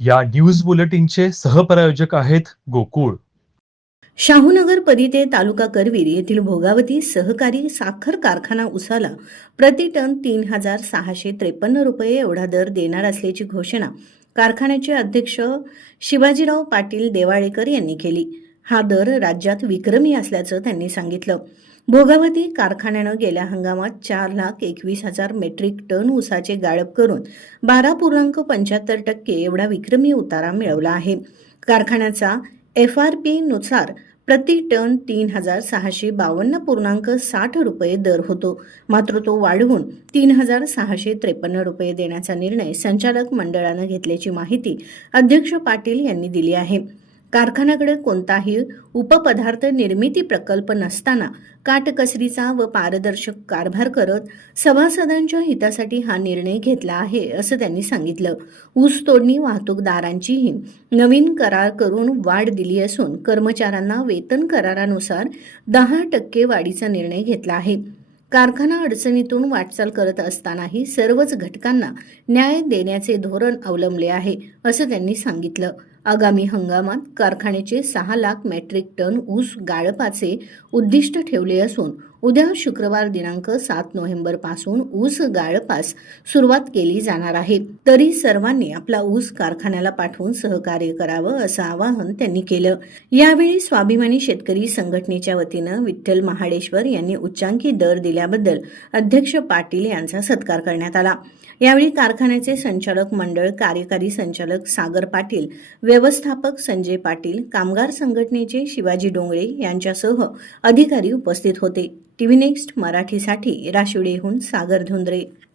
या न्यूज बुलेटिनचे सहप्रायोजक आहेत गोकुळ. शाहूनगर परिते तालुका करवीर येथील भोगावती सहकारी साखर कारखाना उसाला प्रति टन 3,653 रुपये एवढा दर देणार असल्याची घोषणा कारखान्याचे अध्यक्ष शिवाजीराव पाटील देवाळेकर यांनी केली. हा दर राज्यात विक्रमी असल्याचं त्यांनी सांगितलं. भोगावती कारखान्यानं गेल्या हंगामात 4,21,000 मेट्रिक टन ऊसाचे गाळप करून 12.75% एवढा विक्रमी उतारा मिळवला आहे. कारखान्याचा FRP नुसार प्रति टन 3,652.60 रुपये दर होतो. मात्र तो वाढवून 3,653 रुपये देण्याचा निर्णय संचालक मंडळानं घेतल्याची माहिती अध्यक्ष पाटील यांनी दिली आहे. कारखान्याकडे कोणताही उपपदार्थ निर्मिती प्रकल्प नसताना काटकसरीचा व पारदर्शक कारभार करत सभासदांच्या हितासाठी हा निर्णय घेतला आहे असं त्यांनी सांगितलं. ऊस तोडणी वाहतूकदारांचीही नवीन करार करून वाढ दिली असून कर्मचाऱ्यांना वेतन करारानुसार 10% वाढीचा निर्णय घेतला आहे. कारखाना अडचणीतून वाटचाल करत असतानाही सर्वच घटकांना न्याय देण्याचे धोरण अवलंबले आहे असं त्यांनी सांगितलं. आगामी हंगामात कारखान्याचे 6 लाख मेट्रिक टन ऊस गाळपाचे उद्दिष्ट ठेवले असून उद्या शुक्रवार दिनांक 7 नोव्हेंबर पासून ऊस गाळपास सुरुवात केली जाणार आहे. तरी सर्वांनी आपला ऊस कारखान्याला पाठवून सहकार्य करावं असं आवाहन त्यांनी केलं. यावेळी स्वाभिमानी शेतकरी संघटनेच्या वतीनं विठ्ठल महाडेश्वर यांनी उच्चांकी दर दिल्याबद्दल अध्यक्ष पाटील यांचा सत्कार करण्यात आला. यावेळी कारखान्याचे संचालक मंडळ कार्यकारी संचालक सागर पाटील, व्यवस्थापक संजय पाटील, कामगार संघटनेचे शिवाजी डोंगरे यांच्यासह अधिकारी उपस्थित होते. टीव्ही नेक्स्ट मराठीसाठी राशिवडेहून सागर धुंद्रे.